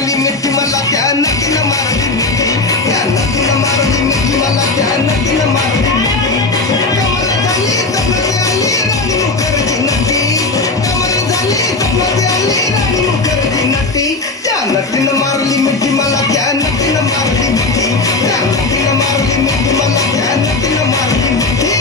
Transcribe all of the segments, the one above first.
मारली मिठी मला त्या नदीनं मारली मिठी त्या नदीनं मारली मिठी मला त्या नदीनं मारली मिठी कमल झाली स्वप्नात आली राणी मुखर्जी नटी कमल झाली स्वप्नात आली राणी मुखर्जी नटी त्या नदीनं मारली मिठी मला त्या नदीनं मारली मिठी त्या नदीनं मारली मिठी मला त्या नदीनं मारली मिठी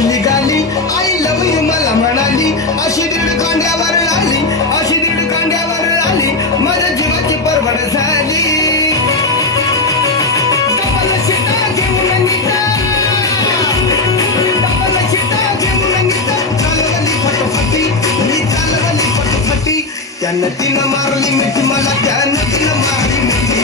निघाली आई लव यू मला म्हणाली अशी दीड कांड्यावर आली अशी दीड कांड्यावर आली माझ्या जीवाची परवड झाली डबल शिटा घेऊन निघा डबल शिटा घेऊन निघा चालवली फटोफटी मी चालवली फटोफटी त्या नदीनं मारली मिठी मला त्या नदीनं मारली मिठी